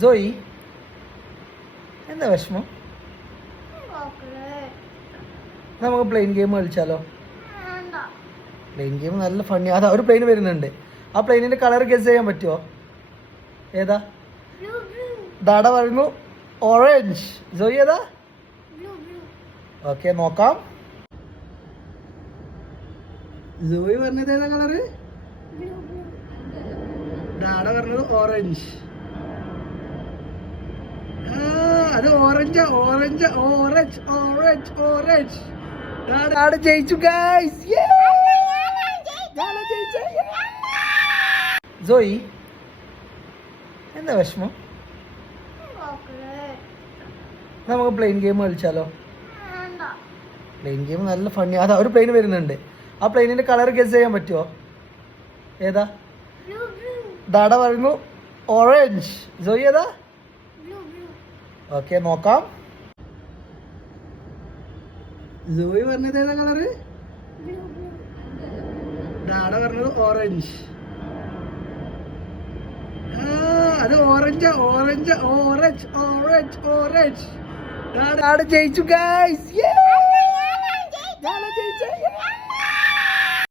ജോയി എന്താ വിഷമം? നമുക്ക് പ്ലെയിൻ ഗെയിം കളിച്ചാലോ? പ്ലെയിൻ ഗെയിം നല്ല ഫണ്ണി. അതാ ഒരു പ്ലെയിൻ വരുന്നുണ്ട്. ആ പ്ലെയിനിന്റെ കളർ ഗസ് ചെയ്യാൻ പറ്റുമോ? ഏതാ? ദാട പറയുന്നു ഓറഞ്ച്. ജോയി ഏതാ? ഓക്കെ, നോക്കാം. ജോയി പറഞ്ഞത് ഏതാ കളറ്? ദാട പറഞ്ഞത് ഓറഞ്ച്. അത് orange orange orange orange orange. ദാട ജയിച്ചു ഗൈസ്. ജോയി എന്താ വിഷമം? നമുക്ക് പ്ലെയിൻ ഗെയിം കളിച്ചാലോ? പ്ലെയിൻ ഗെയിം നല്ല ഫണ്ണി. അതാ ഒരു പ്ലെയിൻ വരുന്നുണ്ട്. ആ പ്ലെയിനിന്റെ കളർ ഗസ് ചെയ്യാൻ പറ്റുമോ? ഏതാ? ദാട പറയുന്നു ഓറഞ്ച്. ജോയി ഏതാ? ഓക്കെ, നോക്കാം. ജോയി പറഞ്ഞത് ഏതാ കളറ്? ദാട പറഞ്ഞത് ഓറഞ്ച്. അത് orange orange orange orange orange. ദാട ജയിച്ചു ഗൈസ്.